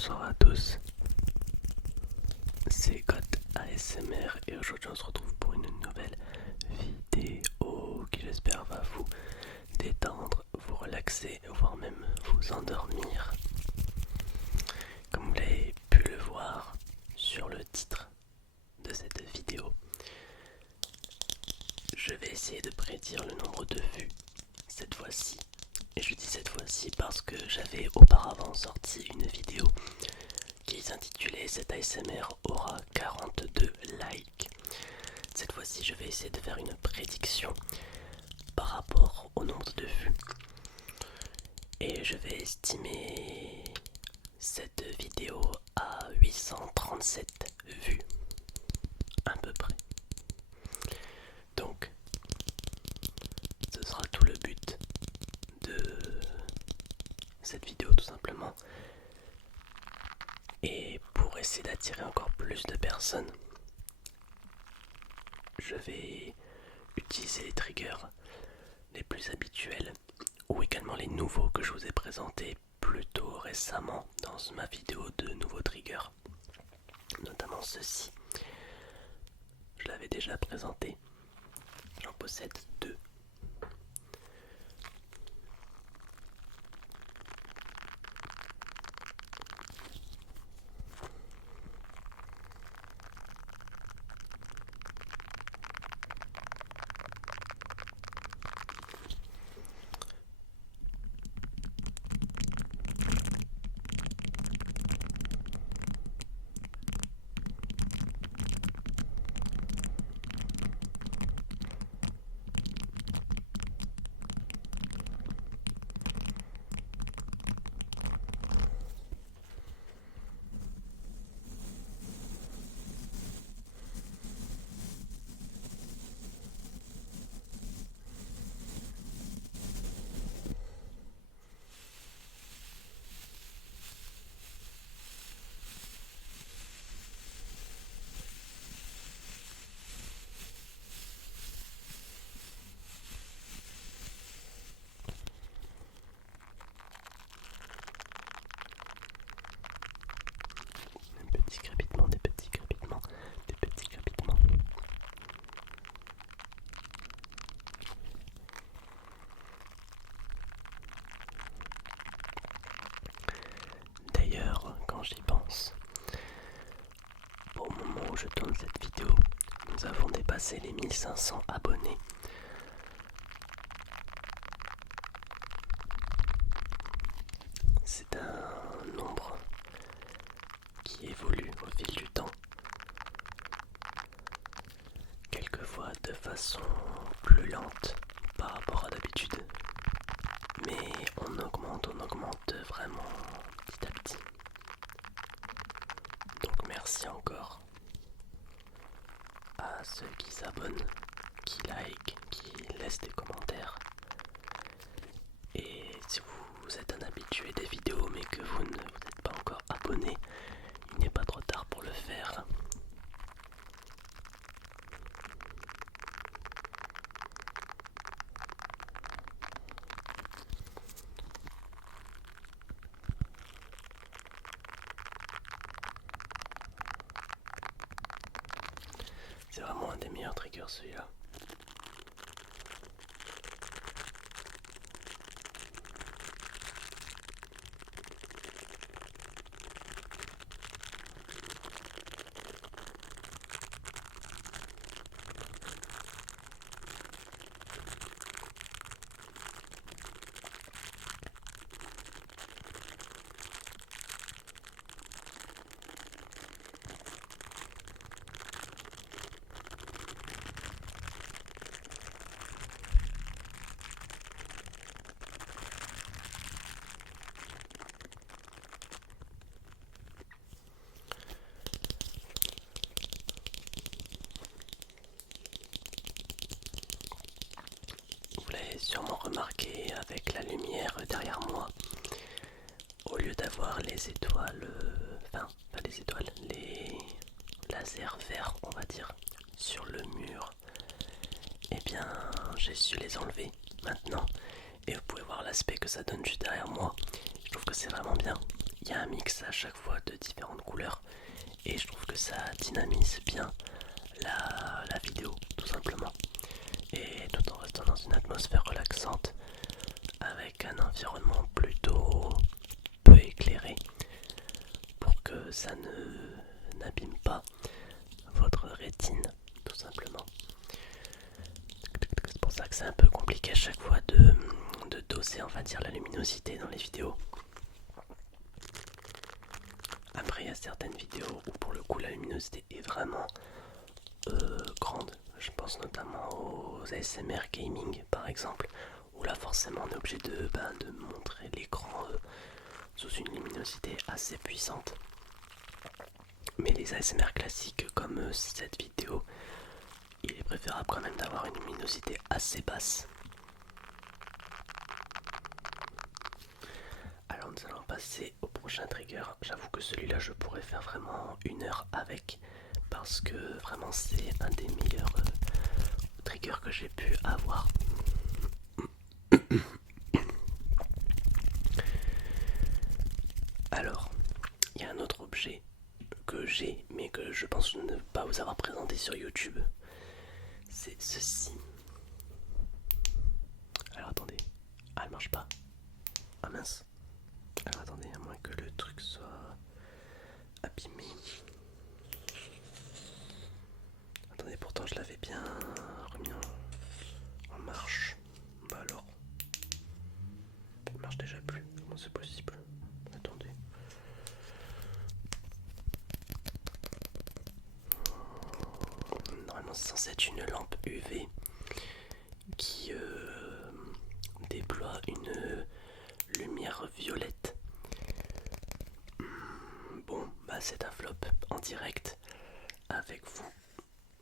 Bonsoir à tous, c'est God ASMR et aujourd'hui on se retrouve pour une nouvelle vidéo qui j'espère va vous détendre, vous relaxer, voire même vous endormir. Comme vous l'avez pu le voir sur le titre de cette vidéo, je vais essayer de prédire le nombre de vues cette fois-ci. Et je dis cette fois-ci parce que j'avais auparavant sorti une vidéo qui s'intitulait "Cet ASMR aura 42 likes". Cette fois-ci, je vais essayer de faire une prédiction par rapport au nombre de vues. Et je vais estimer cette vidéo à 837 vues, à peu près. Donc, ce sera tout le but de cette vidéo, tout simplement. Et pour essayer d'attirer encore plus de personnes, je vais utiliser les triggers les plus habituels ou également les nouveaux que je vous ai présentés plus tôt récemment dans ma vidéo de nouveaux triggers, notamment ceci. Je l'avais déjà présenté, j'en possède deux. Des petits crépitements, des petits crépitements, des petits crépitements. D'ailleurs, quand j'y pense, au moment où je tourne cette vidéo, nous avons dépassé les 1500 abonnés. C'est un nombre qui évolue au fil du temps, quelquefois de façon plus lente par rapport à d'habitude, mais on augmente vraiment petit à petit. Donc merci encore à ceux qui s'abonnent, qui like, qui laissent des commentaires. Et si vous êtes un habitué des vidéos mais que vous ne vous êtes pas encore abonné, il n'est pas trop tard pour le faire. C'est vraiment un des meilleurs triggers, celui-là. Vous l'avez sûrement remarqué avec la lumière derrière moi. Au lieu d'avoir les étoiles, enfin pas les étoiles, les lasers verts on va dire, sur le mur, eh bien j'ai su les enlever maintenant. Et vous pouvez voir l'aspect que ça donne juste derrière moi. Je trouve que c'est vraiment bien. Il y a un mix à chaque fois de différentes couleurs et je trouve que ça dynamise bien la vidéo tout simplement, et tout en restant dans une atmosphère relaxante avec un environnement plutôt peu éclairé pour que ça ne n'abîme pas votre rétine tout simplement. C'est pour ça que c'est un peu compliqué à chaque fois de doser, on va dire, la luminosité dans les vidéos. Après il y a certaines vidéos où pour le coup la luminosité est vraiment grande. Je pense notamment aux ASMR gaming par exemple, où là forcément on est obligé de montrer l'écran sous une luminosité assez puissante. Mais les ASMR classiques comme cette vidéo, il est préférable quand même d'avoir une luminosité assez basse. Alors nous allons passer au prochain trigger. J'avoue que celui-là je pourrais faire vraiment 1 heure avec, parce que vraiment c'est un des meilleurs triggers que j'ai pu avoir. Alors, il y a un autre objet que j'ai, mais que je pense ne pas vous avoir présenté sur YouTube. C'est ceci. Alors attendez. Ah, elle marche pas. Ah mince. Alors attendez, à moins que le truc soit abîmé. Attendez, pourtant je l'avais bien remis en marche. Bah alors. Il marche déjà plus. Comment c'est possible? Attendez. Normalement c'est censé être une lampe UV qui déploie une lumière violette. Bon, bah c'est un flop en direct avec vous.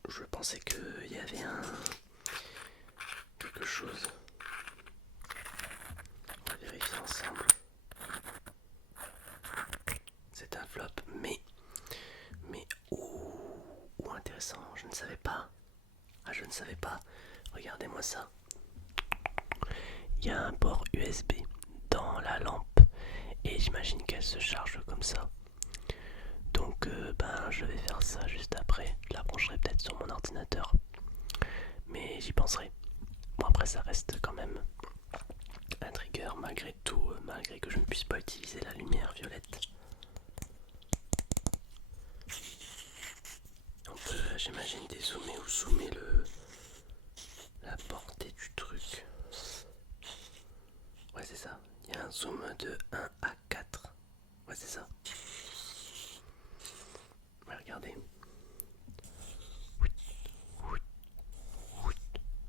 Je pensais qu'il y avait quelque chose. On va vérifier ensemble. C'est un flop, mais intéressant, je ne savais pas. Ah, je ne savais pas. Regardez-moi ça. Il y a un port USB dans la lampe et j'imagine qu'elle se charge comme ça. Donc je vais faire ça juste après. Je la brancherai peut-être sur mon ordinateur, mais j'y penserai. Bon, après ça reste quand même un trigger malgré tout, malgré que je ne puisse pas utiliser la lumière violette. On peut, j'imagine, dézoomer ou zoomer la portée du truc. Ouais, c'est ça. Il y a un zoom de 1 à 4. Ouais, c'est ça. Ouais, regardez.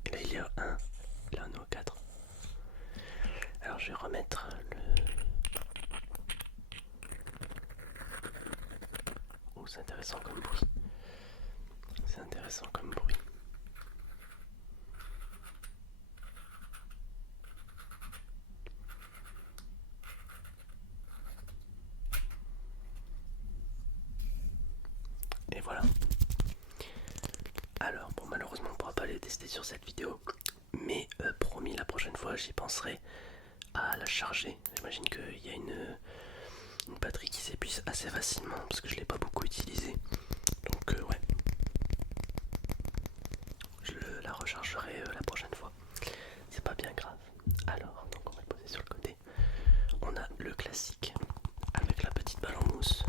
Et là, il y a 1. Là, on est au 4. Alors, je vais remettre le... Oh, c'est intéressant comme bruit. C'est intéressant comme bruit. Et voilà. Alors, bon, malheureusement, on ne pourra pas les tester sur cette vidéo. Mais promis, la prochaine fois, j'y penserai à la charger. J'imagine qu'il y a une batterie qui s'épuise assez facilement parce que je ne l'ai pas beaucoup utilisée. Donc, ouais. Je la rechargerai la prochaine fois. C'est pas bien grave. Alors, donc on va le poser sur le côté. On a le classique avec la petite balle en mousse.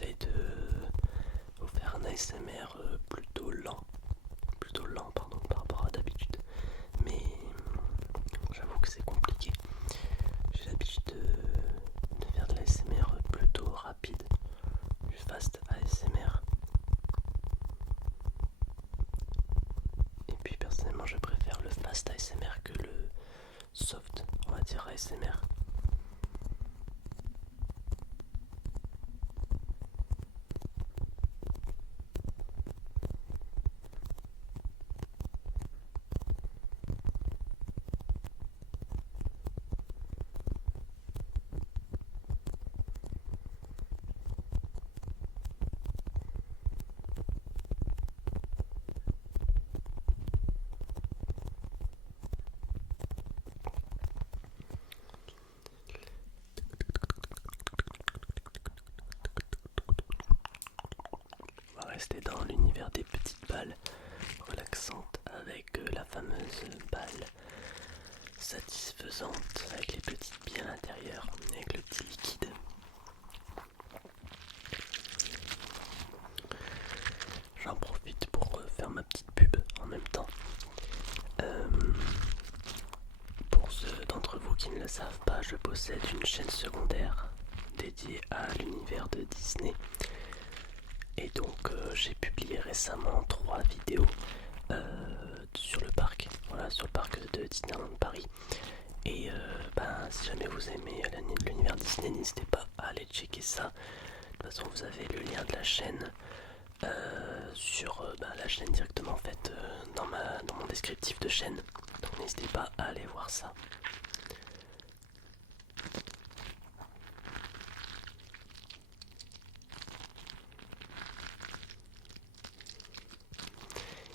j'essaye de vous faire un ASMR plutôt lent pardon, par rapport à d'habitude. Mais j'avoue que c'est compliqué. J'ai l'habitude de faire de l'ASMR plutôt rapide, du fast ASMR. Et puis personnellement je préfère le fast ASMR que le soft, on va dire ASMR. On va rester dans l'univers des petites balles relaxantes avec la fameuse balle satisfaisante avec les petites billes à l'intérieur, avec le petit liquide. J'en profite pour faire ma petite pub en même temps. Pour ceux d'entre vous qui ne le savent pas, je possède une chaîne secondaire dédiée à l'univers de Disney. Et donc j'ai publié récemment 3 vidéos sur le parc, voilà, sur le parc de Disneyland Paris. Et si jamais vous aimez l'univers Disney, n'hésitez pas à aller checker ça. De toute façon, vous avez le lien de la chaîne sur la chaîne directement en fait dans mon descriptif de chaîne. Donc n'hésitez pas à aller voir ça.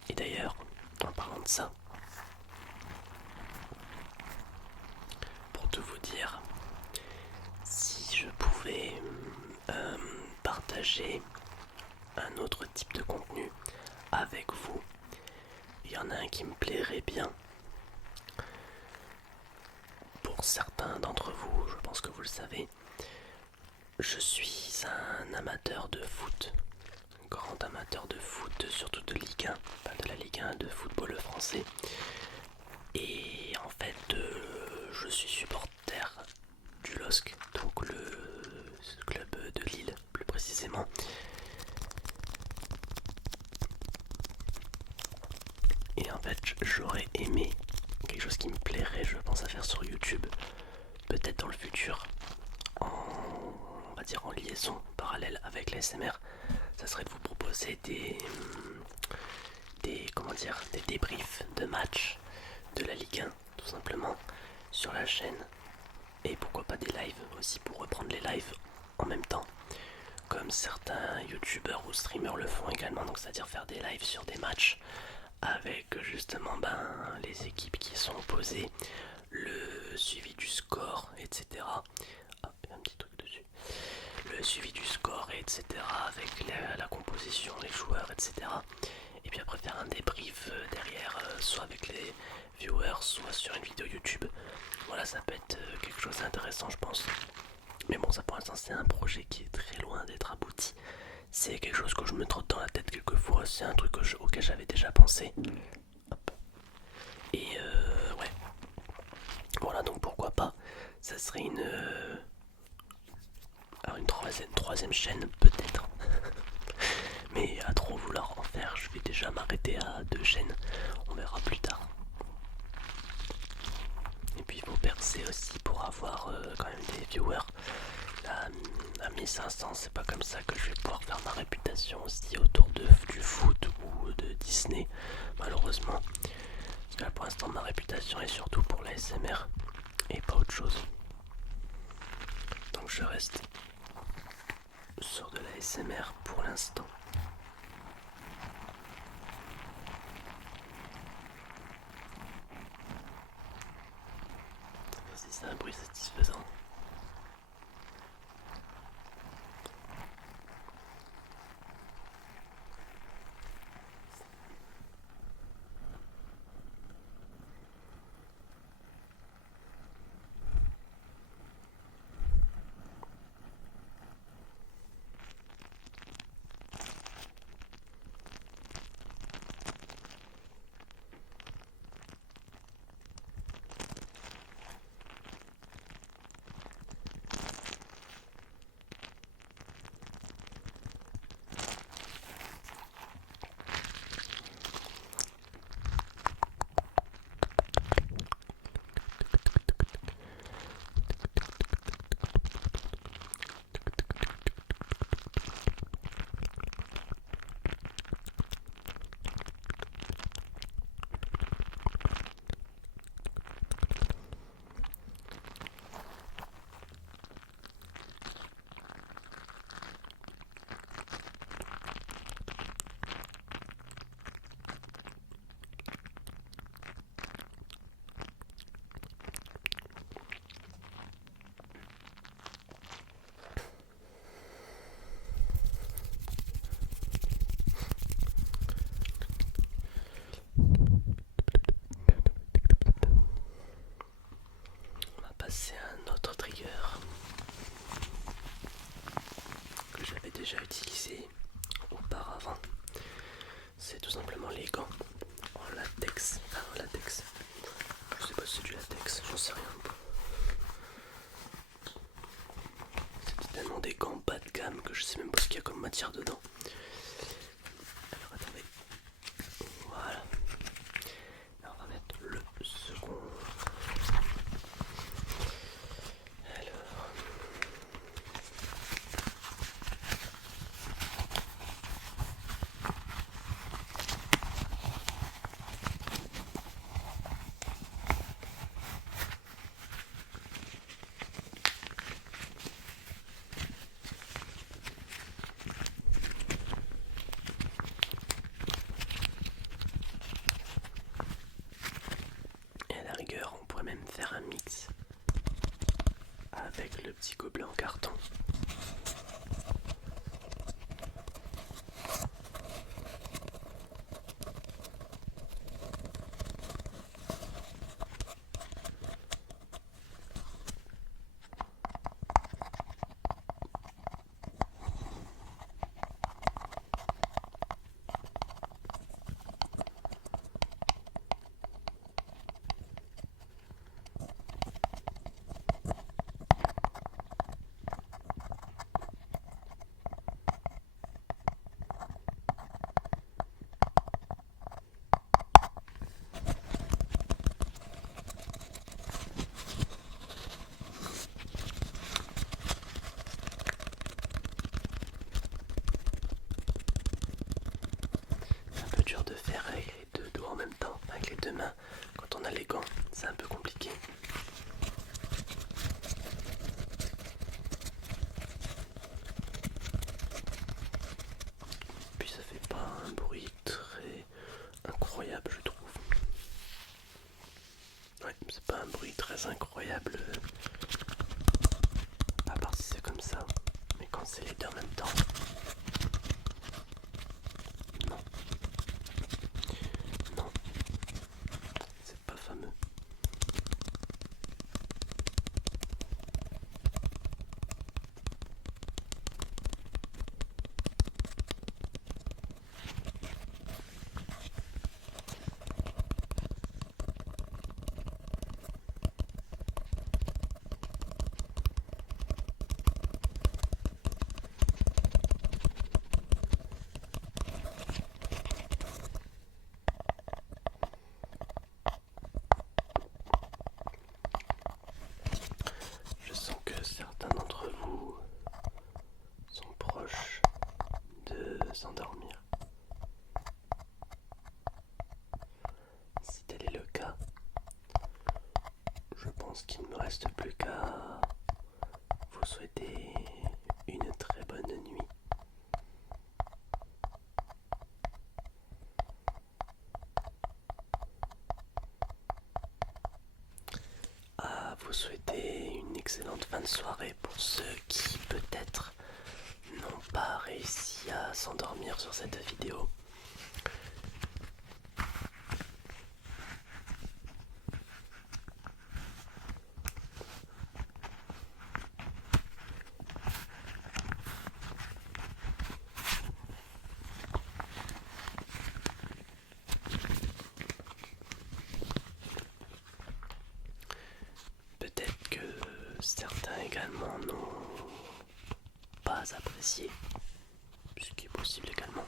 Et d'ailleurs, en parlant de ça, pour tout vous dire, si je pouvais partager un autre type de contenu avec vous, il y en a un qui me plairait bien. Pour certains d'entre vous, je pense que vous le savez, je suis un amateur de foot, un grand amateur de foot, surtout de Ligue 1, pas de la Ligue 1, de football français. Et en fait, je suis supporter du LOSC, donc le club de Lille plus précisément. Et en fait, j'aurais aimé quelque chose qui me plairait, je pense, à faire sur YouTube, peut-être dans le futur, on va dire en liaison parallèle avec l'ASMR, ça serait de vous proposer des débriefs de matchs de la Ligue 1, tout simplement, sur la chaîne. Et pourquoi pas des lives aussi, pour reprendre les lives en même temps, comme certains youtubeurs ou streamers le font également, donc c'est-à-dire faire des lives sur des matchs avec justement les équipes qui sont opposées, le suivi du score, etc. Ah, il y a un petit truc dessus. Le suivi du score, etc. avec la composition, les joueurs, etc. Et puis après faire un débrief derrière, soit avec les viewers, soit sur une vidéo YouTube. Voilà, ça peut être quelque chose d'intéressant, je pense. Mais bon, ça pour l'instant, c'est un projet qui est très loin d'être abouti. C'est quelque chose que je me trotte dans la tête quelquefois. C'est un truc auquel j'avais déjà pensé. Hop. Et ouais. Voilà, donc pourquoi pas. Ça serait une troisième chaîne, peut-être. Mais à trop vouloir en faire, je vais déjà m'arrêter à 2 chaînes. On verra plus tard. Et puis il faut percer aussi pour avoir quand même des viewers. À 1500, c'est pas comme ça que je vais pouvoir faire ma réputation aussi autour du foot ou de Disney, malheureusement. Parce que là, pour l'instant, ma réputation est surtout pour la SMR et pas autre chose. Donc je reste sur de la SMR pour l'instant. Si c'est un bruit satisfaisant. déjà utilisé auparavant. C'est tout simplement les gants en latex. Enfin, en latex. Je sais pas si c'est du latex, j'en sais rien. C'était tellement des gants bas de gamme que je sais même pas ce qu'il y a comme matière dedans. Alors attendez. Voilà. Alors, on va mettre le second. Alors. Et à la rigueur, on pourrait même faire un mix avec le petit gobelet en carton. Dur de faire avec les deux doigts en même temps, avec les deux mains. Quand on a les gants, c'est un peu compliqué. Puis ça fait pas un bruit très incroyable, je trouve. Ouais, c'est pas un bruit très incroyable. À part si c'est comme ça. Mais quand c'est les deux en même temps. Non. Non. C'est pas fameux. Je sens que certains d'entre vous sont proches de s'endormir. Si tel est le cas, je pense qu'il ne me reste plus qu'à vous souhaiter une très bonne nuit. À vous souhaiter une excellente fin de soirée pour ceux qui peut-être n'ont pas réussi à s'endormir sur cette vidéo. Peut-être que certains également n'ont pas apprécié, ce qui est possible également.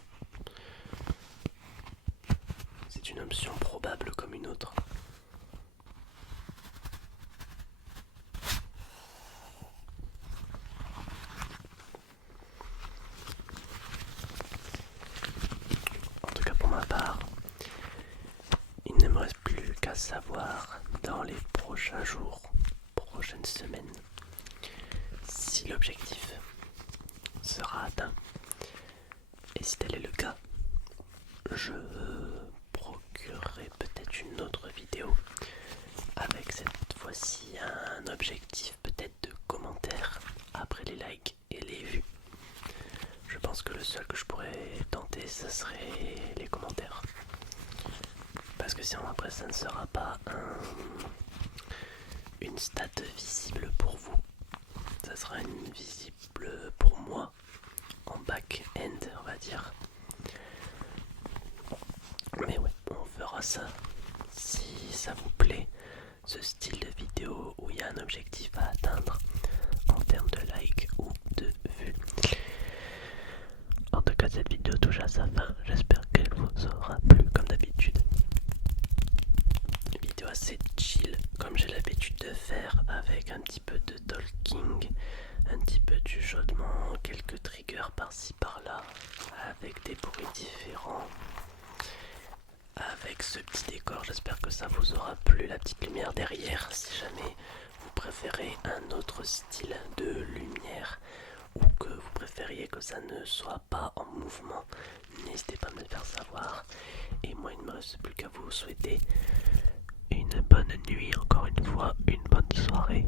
C'est une option probable comme une autre. En tout cas pour ma part, il ne me reste plus qu'à savoir dans les prochains jours, prochaines semaines, si l'objectif sera atteint. Et si tel est le cas, je procurerai peut-être une autre vidéo avec cette fois-ci un objectif peut-être de commentaires après les likes et les vues. Je pense que le seul que je pourrais tenter, ce serait les commentaires. Parce que sinon après ça ne sera pas une stat visible pour vous. Ça sera une visible pour moi en bas ça si ça vous plaît, ce style de vidéo où il y a un objectif à atteindre en termes de likes ou de vues. En tout cas, cette vidéo touche à sa fin, j'espère qu'elle vous aura plu comme d'habitude. Une vidéo assez chill comme j'ai l'habitude de faire, avec un petit peu de talking, un petit peu de chuchotement, quelques triggers par-ci par-là, avec des bruits différents, avec ce petit décor. J'espère que ça vous aura plu, la petite lumière derrière. Si jamais vous préférez un autre style de lumière ou que vous préfériez que ça ne soit pas en mouvement, n'hésitez pas à me le faire savoir. Et moi, il ne me reste plus qu'à vous souhaiter une bonne nuit, encore une fois, une bonne soirée,